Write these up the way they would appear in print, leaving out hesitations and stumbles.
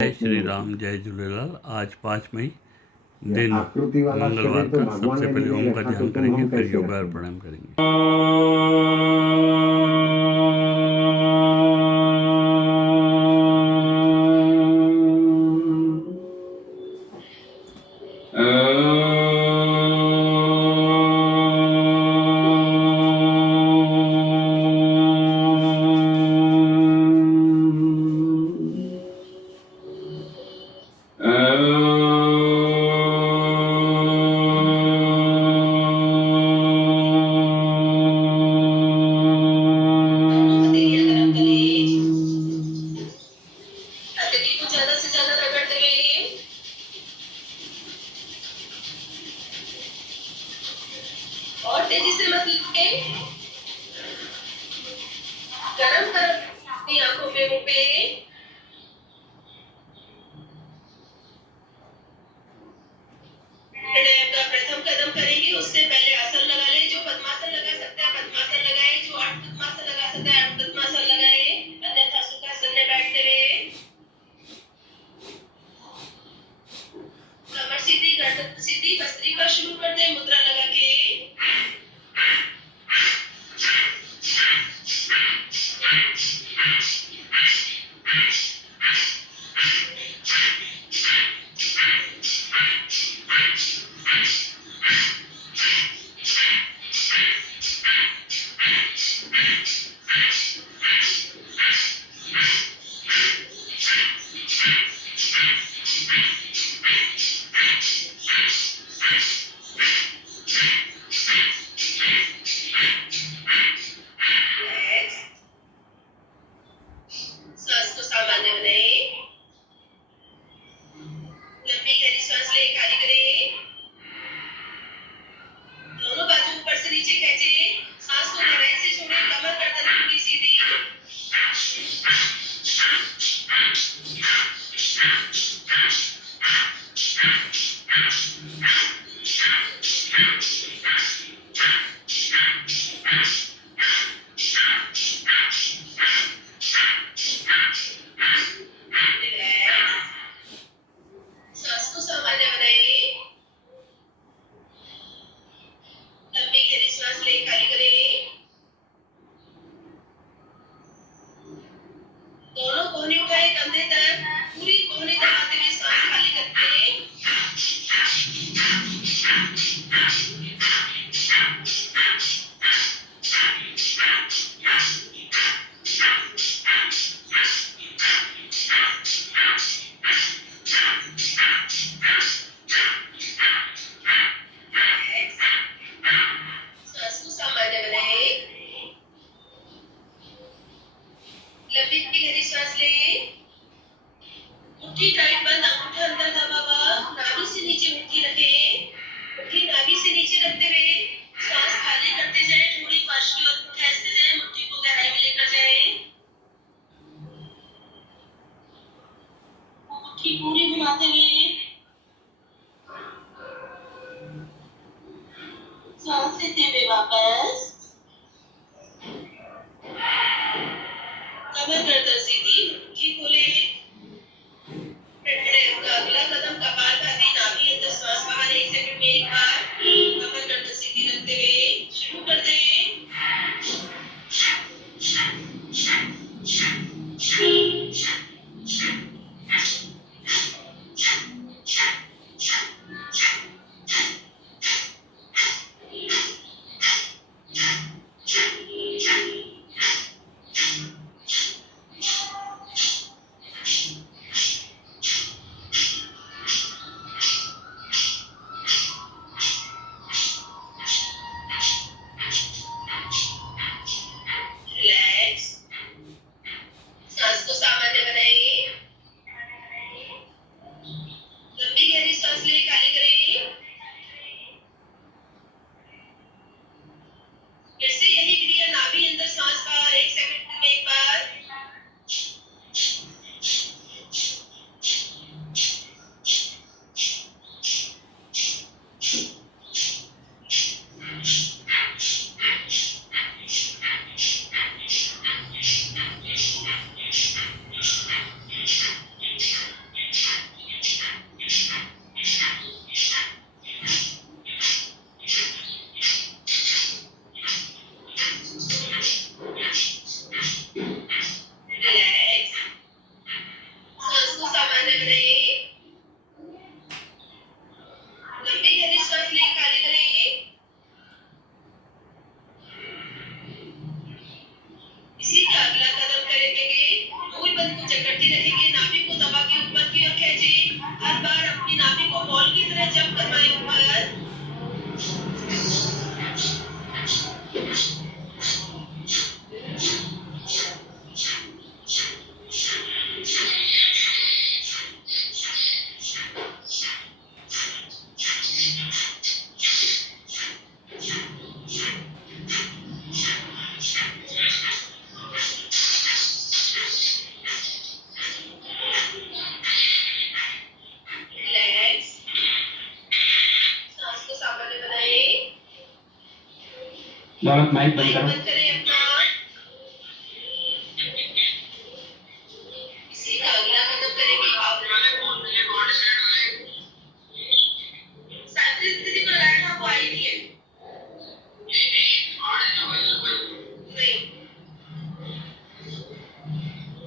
जय श्री राम, जय झूलेलाल। आज 5 मई दिन आकृति वाला मंगलवार शरीर तो का भगवान सबसे ने पहले भी नहीं ओम का रखा, ध्यान तो करेंगे, हम फिर कैसे योगा और रखेंगे? प्राणायाम करेंगे। और तेजी से मत लिखे। गरम गरम अपनी आंखों पे मुंह पे। प्राणायाम का प्रथम कदम करेंगे, उससे पहले आसन लगा ले। जो पद्मासन लगा सकता है पद्मासन लगाए, जो अर्ध पद्मासन लगा सकता है अर्ध पद्मासन लगाए, अन्यथा सुखासन में बैठते हुए कमर सीधी, गर्दन सीधी, भस्त्रिका शुरू कर दे मुद्रा लगा के। सांस को सामान्य बनाए। लंबी गहरी सांस ले, खाली करें। दोनों बाजू ऊपर से नीचे खींचे। सांस को गहराई से छोड़े, कमर गर्दन पूरी सीधी। सांस को सामान्य बनाए। लंबी गहरी सांस ले, खाली करें। दोनों कोहनी उठाए कंधे तक, पूरी कोहनी दबाते हुए सांस खाली करके। सांस को सामान्य बनाए। लंबी गहरी सांस ले। मुट्ठी टाइट बंद, अंगूठा अंदर दबा हुआ, नाभि से नीचे मुट्ठी रखें। मुट्ठी नाभि से नीचे रखते हुए सांस खाली करते जाएं, थोड़ी पार्श्व की ओर खींचते जाएं, मुट्ठी को गहराई में लेकर जाएं। मुट्ठी पूरी घुमाते हुए सांस लेते हुए वापस। कमर गर्दन सीधी, मुट्ठी खोले। प्राणायाम का अगला कदम कपालभाति, नाभि अंदर श्वास बाहर। 1 सेकंड में एक बार कमर गर्दन सीधी रखते हुए शुरू कर दें। गौरव माइक बंद माइक करो। बंद करें अपना। इसी का अगला कदम करेंगे आप। सावित्री दीदी को लगाया था, वो आई नहीं है। नहीं।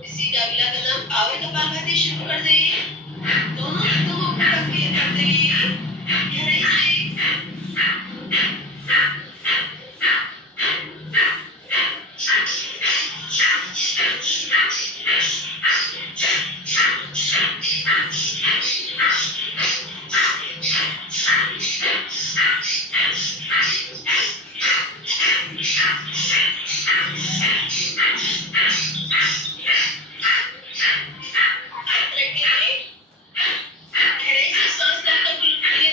इसी का अगला कदम आवर कपालभाति शुरू कर दे। दोनों हाथों को ऊपर रख के कर दे गहराई से। हाथ रखेंगे, गहराई से सांस लेकर बिल्कुल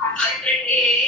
हाथ रखिए।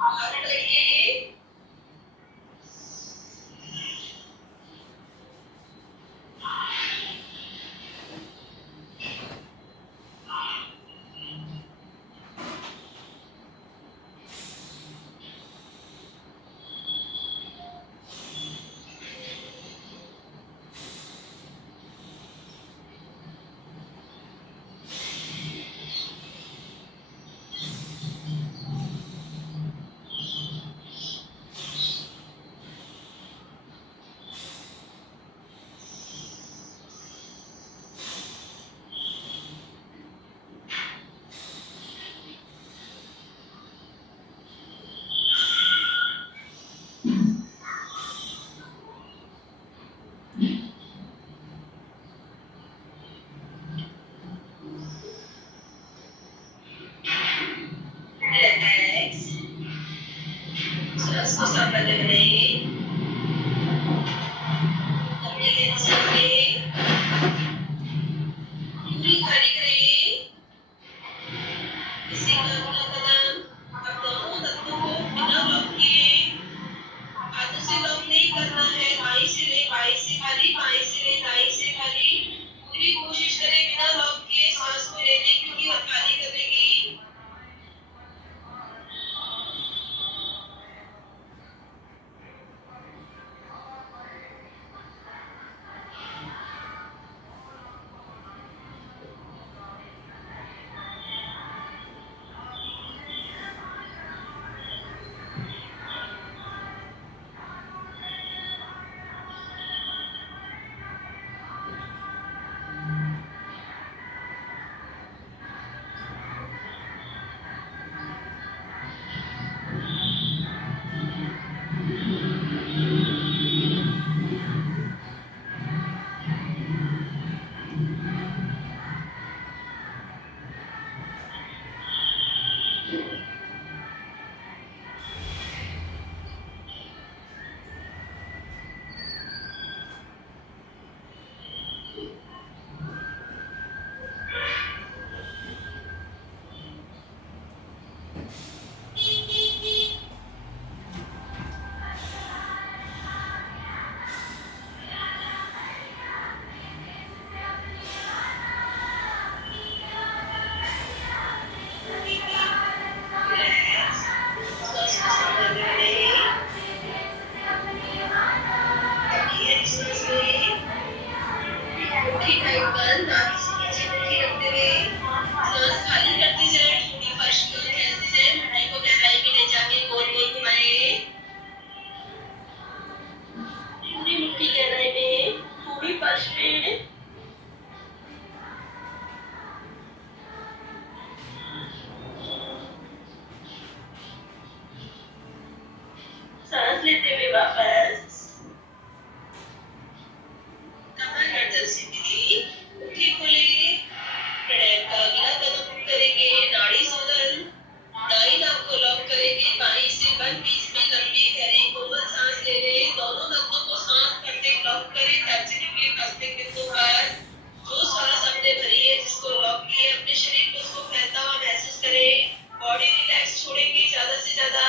हाथ रखिए। रिलैक्स। सांस को संभालने बनाइए। अपनी टेंशन में पूरी खाली करिए। किसी काम का कदम अब दोनों तत्वों को बिना लॉक किए हाथों से लॉक नहीं करना है। बाई से ले बाई से खाली, बाई से ले दाई से खाली। पूरी कोशिश करें बिना लॉक किए सांस को लेने की और खाली करने की। लेते हुए वापस कमर गर्दन सीधी, मुट्ठी खोले, प्राणायाम का अगला कदम करेंगे नाड़ी शोधन, दाई नाक को लॉक करेंगे, बाई से 1 20 में लंबी गहरी कोमल सांस ले ले, दोनों नसों को शांत करते लॉक करें, तर्जनी मस्तिष्क बिंदु पर जो श्वास हमने भरी है जिसको लॉक किए अपने शरीर को उसको फैलता हुआ महसूस करें, बॉडी रिलैक्स छोड़ेंगे ज्यादा से ज्यादा,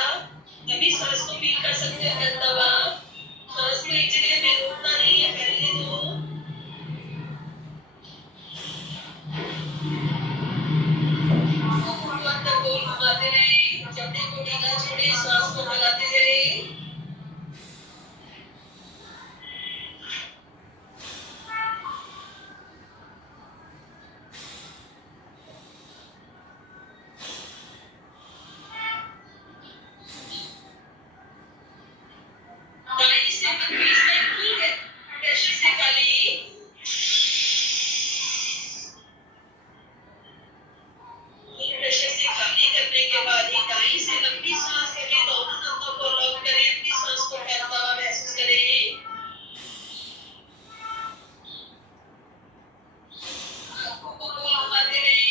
कभी सांस को फील कर सकते हैं फैलता हुआ, सांस को एक जगह पे रोकना नहीं है, फैलने दो। अंदर गोल घुमाते रहे, जबड़े को ढीला छोड़े, सांस को फैलाते रहे। दाई से 20 में फुल प्रेशर से खाली, फुल प्रेशर से खाली करने के बाद ही दाई से लंबी सांस लेके दोनों नसों को लॉक करें, अपनी सांस को फैलता हुआ महसूस करें। आंखों को गोल घुमाते रहें।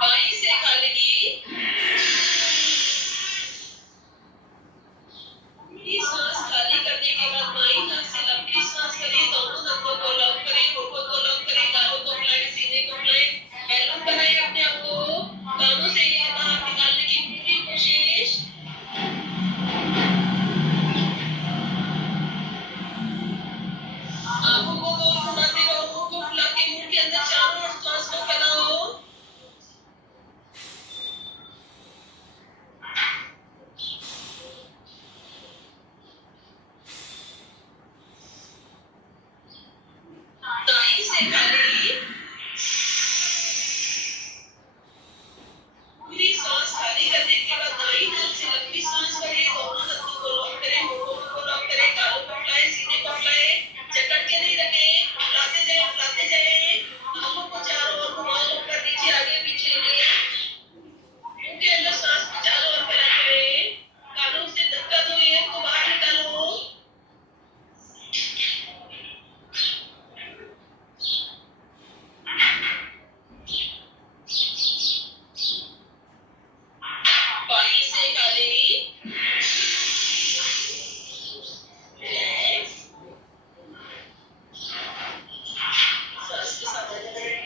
बाई से खाली, पूरी सांस खाली करने के बाद बाई नाक से लंबी सांस करें, दोनों नसों को लॉक करें, होठों को लॉक करें, गालों को फुलाएं, सीने को फुलाएं, बैलून बनाएं अपने आप को, कानों से ये बाहर निकालने की पूरी कोशिश। आंखों को गोल घुमाते रहो, मुंह को फुला के मुंह के अंदर चारों ओर सांस को फैलाओ। दाई से खाली, पूरी सांस खाली करने के बाद दाई नाक से लंबी सांस भरें, दोनों नसों को लॉक करें, होठों को लॉक करें, गालों को फुलाएं, सीने को फुलाएं, जकड़ के नहीं रखें, फुलाते जाएं, आंखों को चारों ओर घुमाओ, ऊपर नीचे आगे पीछे ले, मुंह के अंदर सांस को चारों ओर फैलाते रहें, कानों से धक्का दो, एयर को बाहर निकालो। बाई से खाली, रिलैक्स, सांस को सामान्य करें,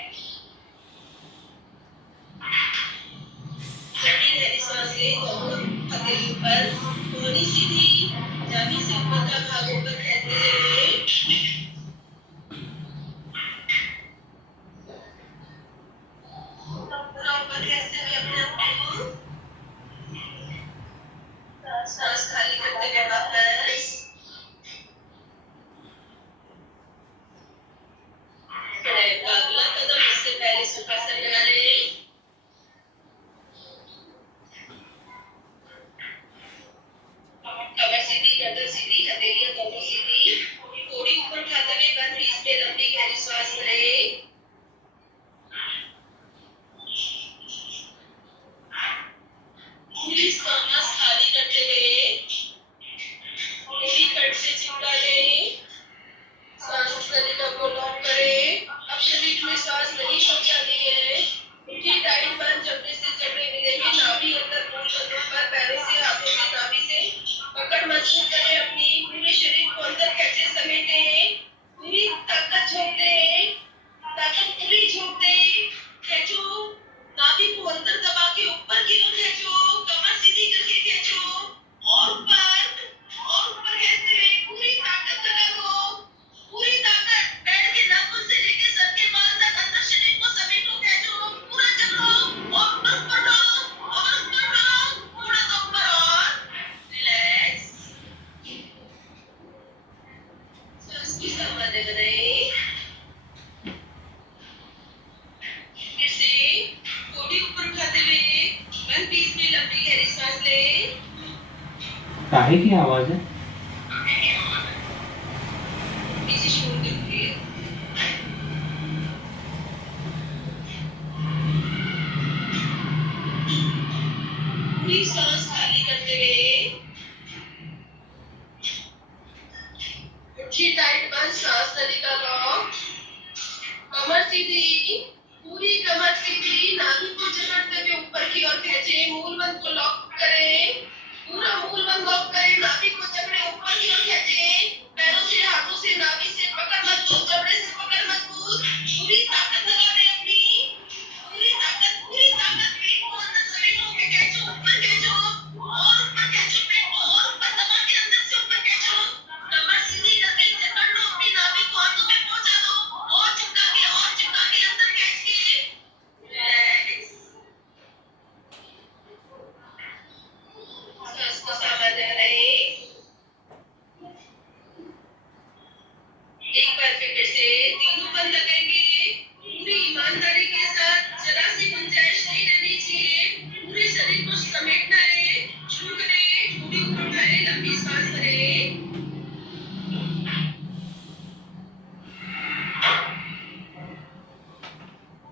लंबी गहरी सांस लें, दोनों हथेली ऊपर, कोहनी सीधी, जांघें से ऊपर का भाग ऊपर खींचते हुए, पूरा ऊपर खींचते हुए अपने आप को सांस खाली करते हुए वापस। प्राणायाम का अगला कदम इससे पहले सुखासन लगा लें। कमर सीधी, गर्दन सीधी, हथेलियां दोनों सीधी, कोड़ी ऊपर उठाते हुए 1 20 में लंबी गहरी सांस भरें। पूरी सांस खाली करते हुए पूरी पेट से चिपका लें, सांस नलिका को लॉक करें, अब शरीर में सांस नहीं पहुंचानी है, मुट्ठी टाइट बंद, जबड़े से जबड़े मिलेंगे, नाभि अंदर मूल कदमों पर, पैरों से हाथों से नाभि से पकड़ मजबूत करें अपनी, पूरे शरीर को अंदर कैसे समेटें, पूरी ताकत झोंक दें, ताकत पूरी झोंक दें, खींचो, नाभि को अंदर दबा के ऊपर की ओर खींचो, कमर सीधी करके खींचो, और ऊपर खींचते हुए पूरी ताकत लगा दो, पूरी ताकत, पैर के नाखून से लेके सर के बाल तक अंदर शरीर को समेटो, खींचो, पूरा चलो, और ऊपर उठो, थोड़ा सा ऊपर और, रिलैक्स, सांस की सामान्य बनाएं, फिर से कोडी ऊपर उठाते हुए 1 20 में लंबी गहरी सांस लें। काहे की आवाज है? थोड़ी सी शोर करती है। पूरी सांस खाली करते हुए मुट्ठी टाइट बंद, सांस नली का लॉक, कमर सीधी, पूरी कमर सीधी, नाभि को जकड़ते हुए ऊपर की ओर खींचे, मूलबंध को लॉक करें, पूरा मूलबंध लॉक करें, नाभि को जकड़े ऊपर की ओर खींचे, पैरों से हाथों से नाभि से पकड़ मजबूत, जबड़े से पकड़ मजबूत, पूरी ताकत लगा दें अपनी, पूरी ताकत पेट को अंदर समेट होके खींचो, ऊपर खींचो और ऊपर खींचो, पेट को और ऊपर दबा के अंदर से ऊपर खींचो, कमर सीधी करके जकड़ लो अपनी नाभि को, हाथों में पहुंचा दो और चिपका के अंदर खींच के रिलैक्स। सांस को सामान्य बनाएं। एक बार फिर से तीनों बंद लगेंगे, पूरी ईमानदारी के साथ, जरा सी गुंजाइश नहीं रहनी चाहिए, पूरे शरीर को समेटना है, शुरू करें, थोड़ी ऊपर उठाएं, लंबी सांस भरें,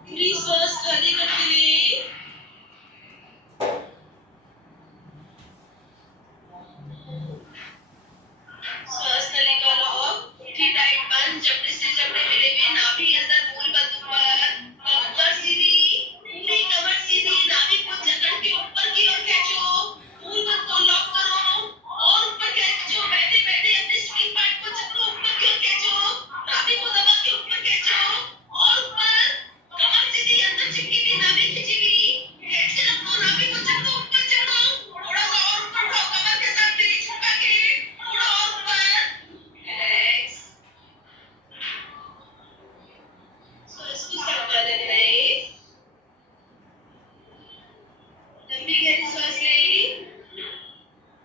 पूरी सांस खाली करते हुए सांस नली का लॉक, मुट्ठी टाइट बंद, जबड़े से जबड़े मिले हुए, नाभि अंदर, मूलबंध ऊपर, कमर सीधी, पूरी कमर सीधी, नाभि को जकड़ के ऊपर की ओर खींचो, मूलबंध को लॉक करो और ऊपर खींचो, बैठे बैठे अपने स्प्रिंग पार्ट को जकड़ो, ऊपर की ओर खींचो, नाभि को दबा के ऊपर खींचो और ऊपर, कमर सीधी, अंदर चिपकी हुई नाभि खिंची हुई, खींच के रखो, नाभि को जकड़ो, ऊपर चढ़ो, थोड़ा सा और ऊपर उठाओ, कमर के साथ पेट झुका के, थोड़ा और ऊपर, रिलैक्स। सांस को सामान्य बनाएं। लंबी गहरी सांस लें,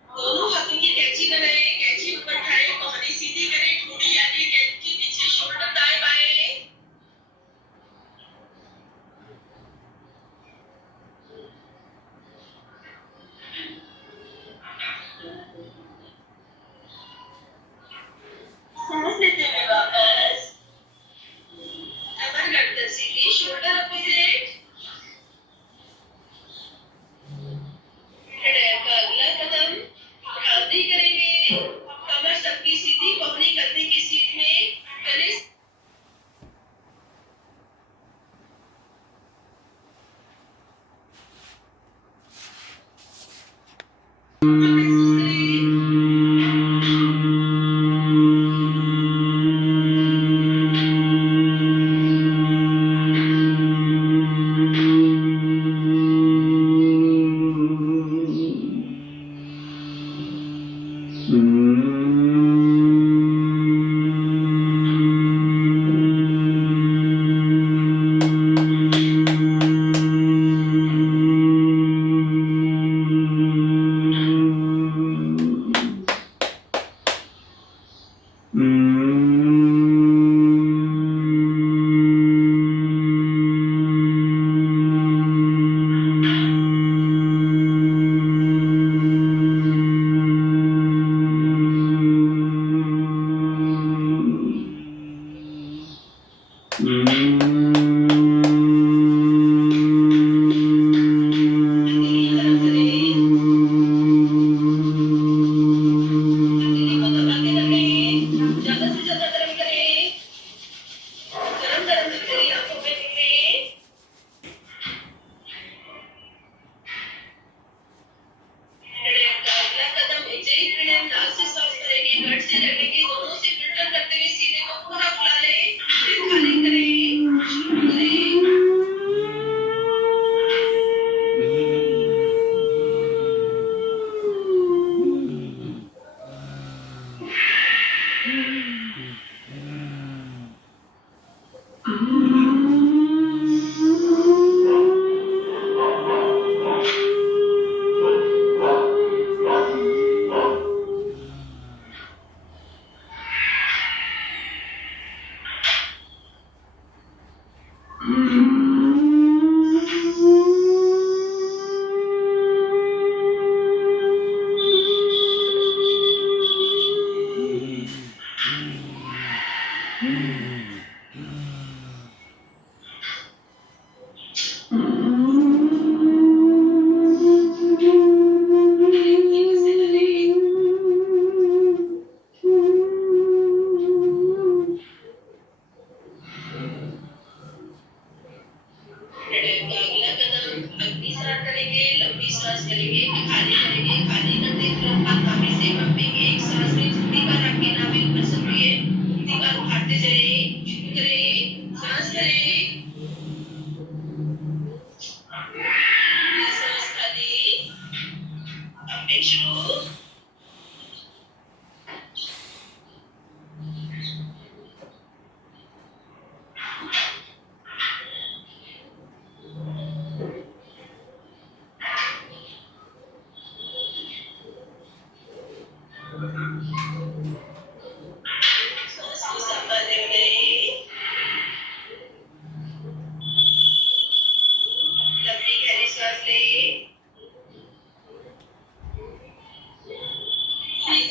दोनों हाथों की कैंची बनाएं, कैंची ऊपर उठाएं, कोहनी सीधी करें, ठोड़ी आगे, कैंची पीछे, शोल्डर दाएं बाएं, सांस लेते हुए वापस, कमर गर्दन सीधी, शोल्डर अपोजिट, हृदय का अगला कदम उठावती करेंगे, कमर सबकी सीधी, कोहनी कंधे की सीध में, गले से महसूस करें,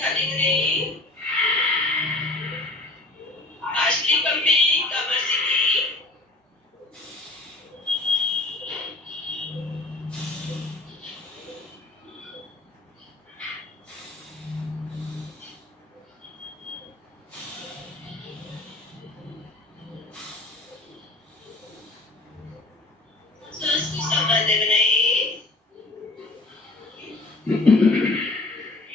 खाली करें। पाछली पंपिंग कमर सीधी। सांस को सामान्य बनाएं।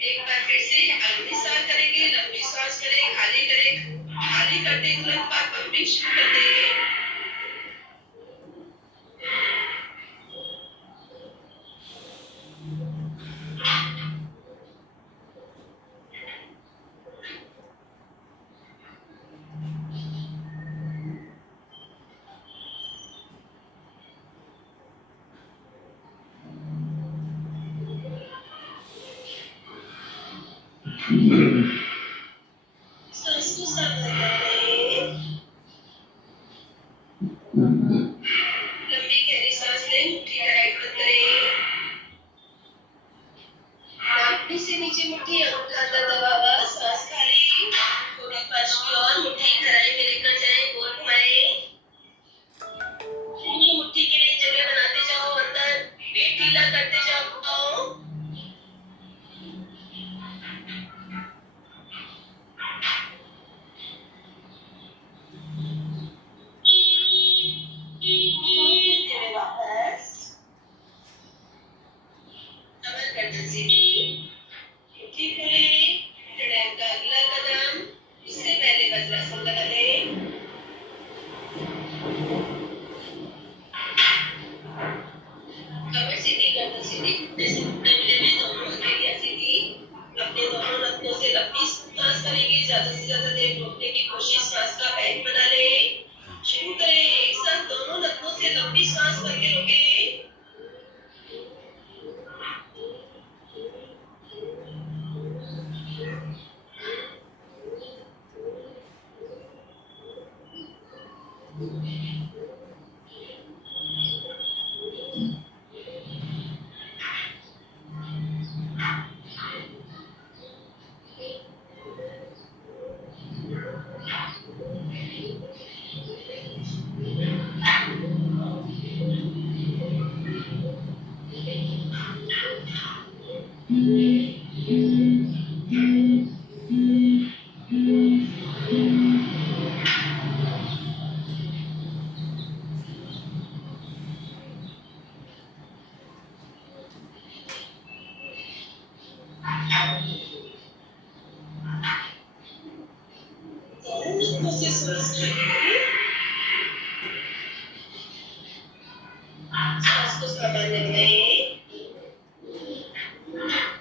एक बार फिर से अगली सांस करेंगे, लंबी सांस करें, खाली करें। खाली करते तुरंत बाद पंपिंग शुरू कर दें। सांस को सामान्य बनाएं। लंबी गहरी सांस लें, मुट्ठी टाइट बंद करें। नाभि से नीचे मुट्ठी, अंगूठा अंदर दबा हुआ, सांस खाली। थोड़ी फर्श की ओर मुट्ठी गहराई में लेकर जाएं, गोल घुमाएं। पूरी मुट्ठी के लिए जगह बनाते जाओ, अंदर पेट ढीला करते जाओ। घुमाते हुए वापस कमर गर्दन सीधी, मुट्ठी खोलें। प्राणायाम का अगला कदम, इससे पहले वज्रासन लगा लें। कमर सीधी, गर्दन सीधी, घुटने से घुटने मिले हुए, दोनों हथेलियां सीधी। अपने दोनों नथनों से लंबी सांस करेंगे, ज्यादा से ज्यादा देर रोकने की कोशिश, सांस का बैंक बना लें। शुरू करें, एक साथ दोनों नथनों से लंबी सांस करके रोकें। दोनों नथनों से सांस खाएं। सांस को सामान्य बनाएं।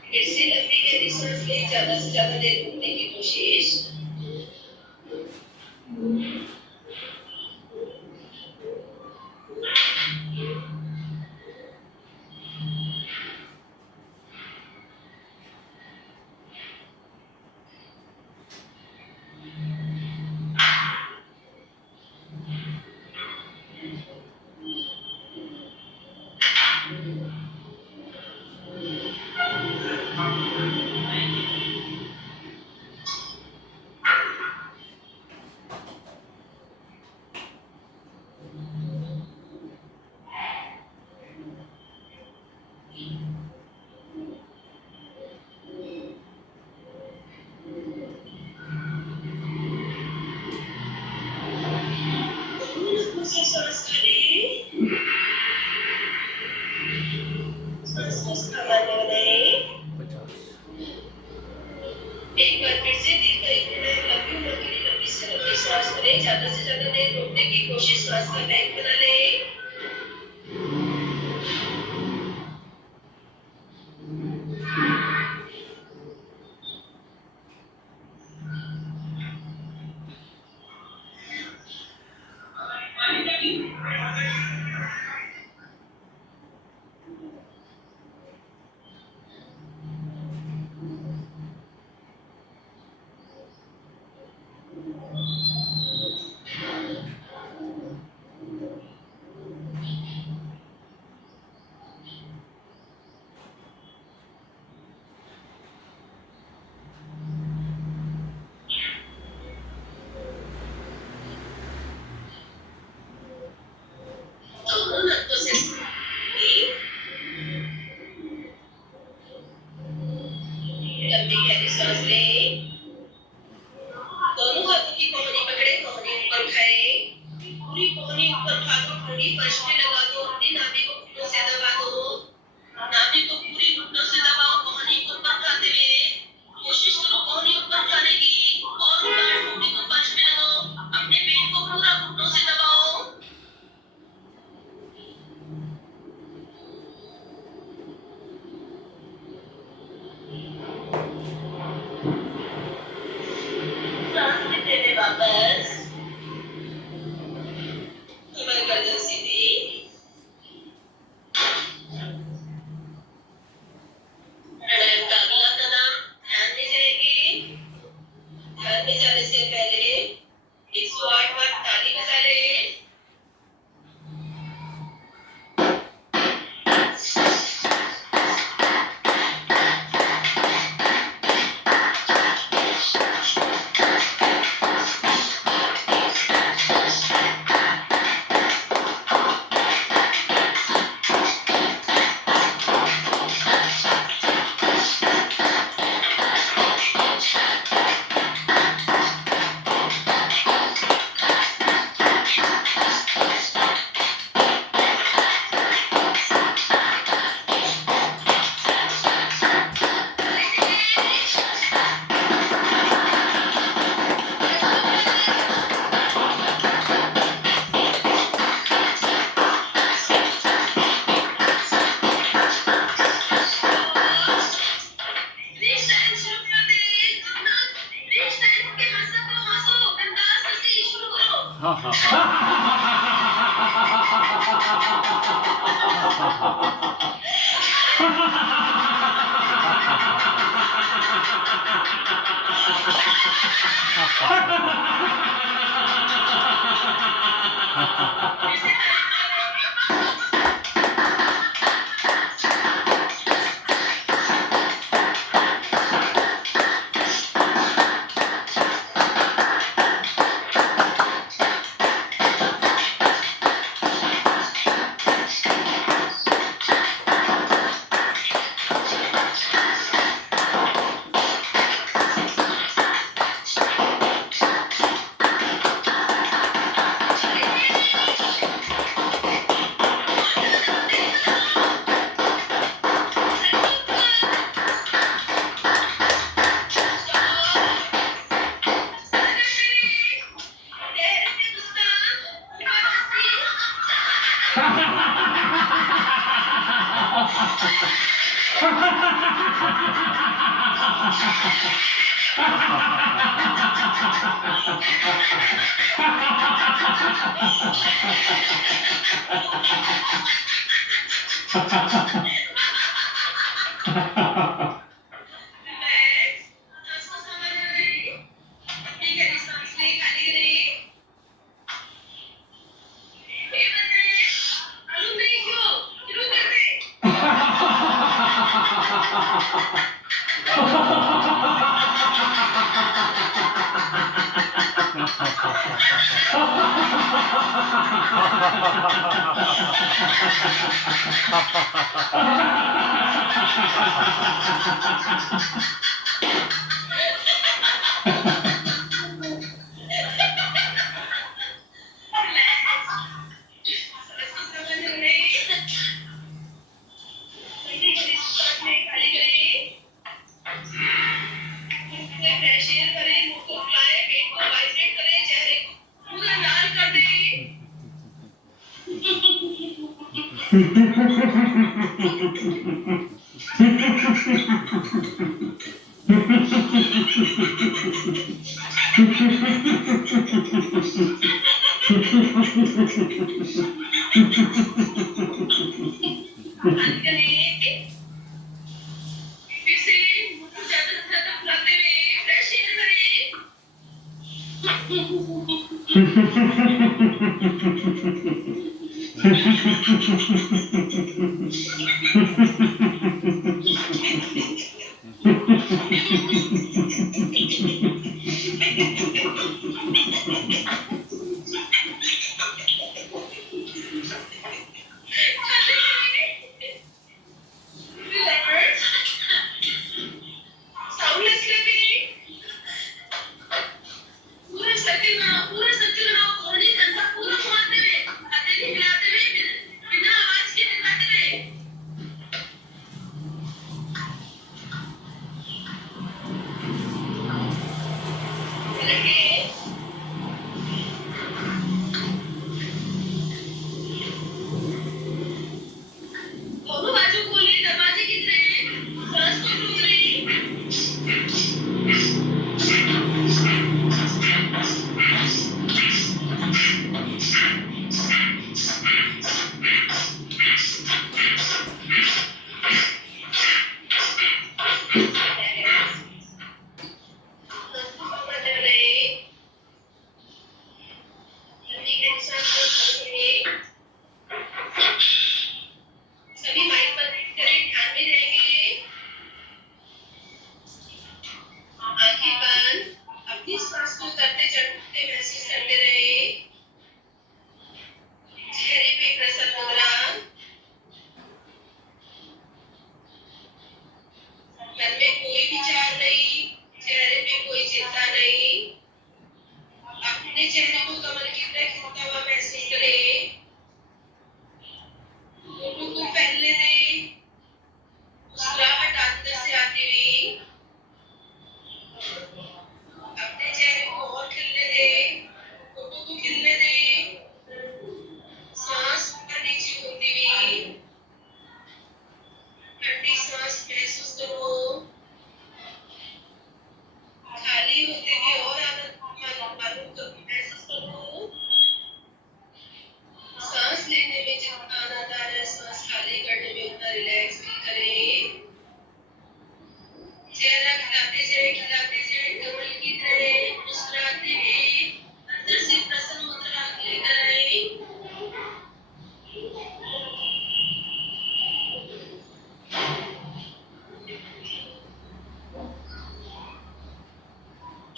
फिर से लंबी गहरी सांस लें, ज्यादा से ज्यादा देर रुकने की कोशिश। दोनों नथनों से सांस खाएं। सांस को सामान्य बनाएं। 50। एक बार फिर से दीर्घ लंबी उम्र के लिए लंबी से लंबी सांस करें, ज्यादा से ज्यादा देर रोकने की कोशिश, सांस का बैंक बना लें। दोनों हाथों की कोहनी पकड़े, कोहनी ऊपर उठाए, पूरी कोहनी ऊपर उठा दो, ठंडी फर्श पे लगा दो, अपनी नाभि को घुटनों से दबा दो, नाभि को पूरी घुटनों से दबाओ, कोहनी को ऊपर उठाते हुए कोशिश करो कोहनी ऊपर उठाने की, और ऊपर ठोड़ी को फर्श पे लगाओ, अपने पेट को पूरा घुटनों से दबाओ। सांस लेते हुए वापस कमर गर्दन सीधी, प्राणायाम का अगला कदम ध्यान में जाएंगे। ध्यान में जाने से पहले 108 बार ताली बजा ले। हाँ हाँ Soundless living. रखें। दोनों बाजू खोले, दरवाजे की तरह सांस को रोक लें। बदल रहे, लंबी गहरी सांस लें। सभी माइक बंद करें, ध्यान में रहेंगे। आंखें बंद, अपनी सांस को उतरते चढ़ते महसूस करते रहे। चेहरे पे प्रसन्न मुद्रा, मन में कोई विचार नहीं, चेहरे पे कोई चिंता नहीं। अपने चेहरे को कमल की तरह खिलता हुआ महसूस करें। होठों को फैलने दें, मुस्कुराहट अंदर से आती हुई। अपने चेहरे को और खिलने दें, होठों को खिलने दें। सांस ऊपर नीचे होती हुई, ठंडी सांस महसूस करो। खाली होते हुए और महसूस करो। सांस लेने में जितना आनंद आ रहा है, सांस खाली करने में उतना रिलैक्स फील करें। चेहरा खिलाते जाए कमल की तरह मुस्कुराते हुए अंदर से प्रसन्न मुद्रा लेकर आए।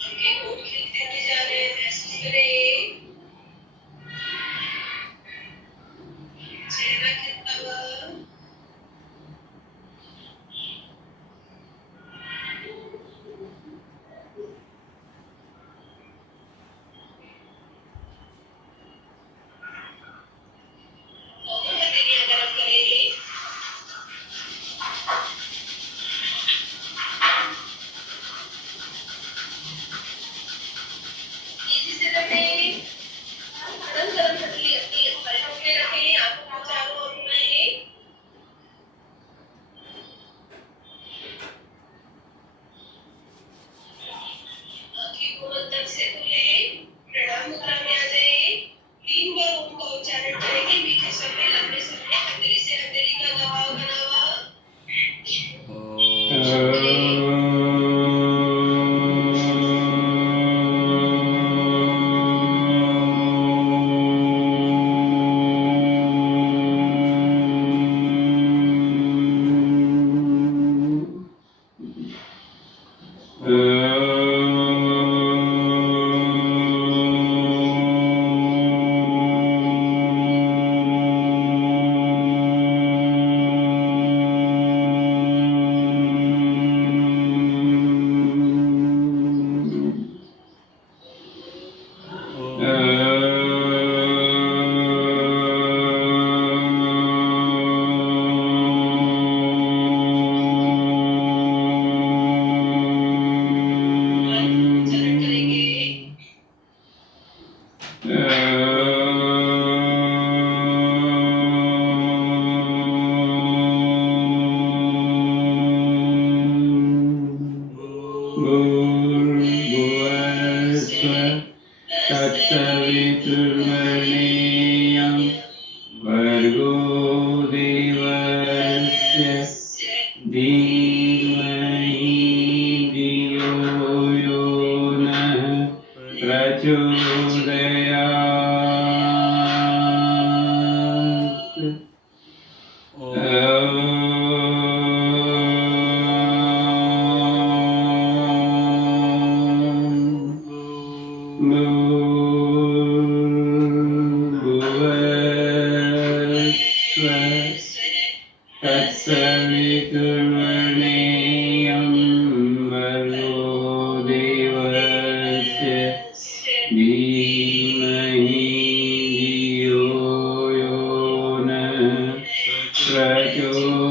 आपके होंठ खिलते हुए जा रहे हैं, महसूस करें। चेहरा खिलता हुआ। दोनों हथेलियां गरम करें। तेजी से रखें। गरम गरम हथेली अपनी पलकों पे रखें, आंखों को चारों ओर घुमाएं। आंखें को मंथन से खोलें, प्रणाम मुद्रा में आ जाएं। 3 बार ओम का उच्चारण करेंगे, मीठे स्वर में, लंबे स्वर में, हथेली से हथेली का दबाव बना हुआ। उच्चारण करेंगे। तत्सवितुर्वरेण्यं भर्गो देवस्य धीमहि धियो यो नः प्रचोदयात्। तत्सवितुर्वरेण्यं भर्गो देवस्य धीमहि धियो यो नः प्रचोदयात्।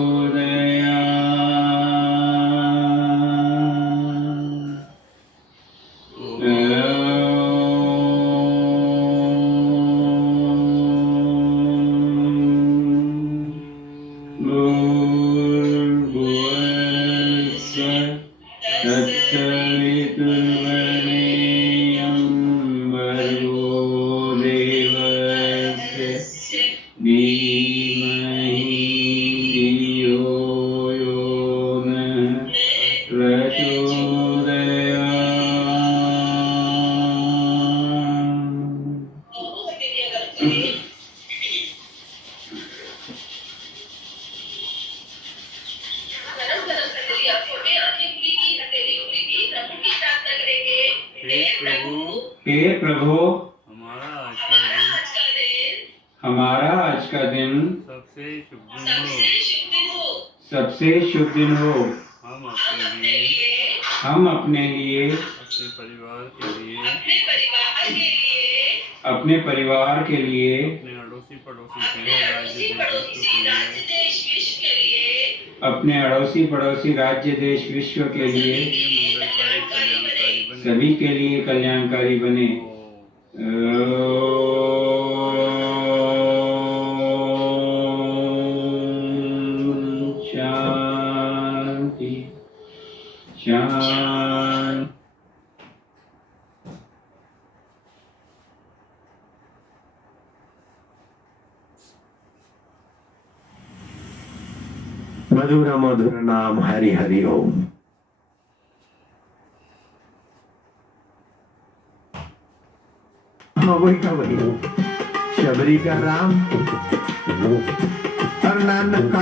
भर्गो देवस्य धीमहि धियो यो नः प्रचोदयात्। गरम गरम कटोरी आंखों में आंखें खुली की, हथेली खुली की, प्रभु की प्रार्थना करेंगे। हे प्रभु, हे प्रभु, हमारा हमारा आज का दिन सबसे शुभ दिन हो। सबसे शुभ दिन हो। हम हम अपने लिए, अपने परिवार के लिए, अपने परिवार के लिए, अपने अड़ोसी पड़ोसी राज्य देश विश्व के लिए, अपने अड़ोसी पड़ोसी राज्य देश विश्व के लिए मंगलकारी कल्याणकारी बने। सभी के लिए कल्याणकारी बने। शांति शांति। मधुर मधुर नाम हरि हरि ओम। वही का वही शबरी का राम और नानक का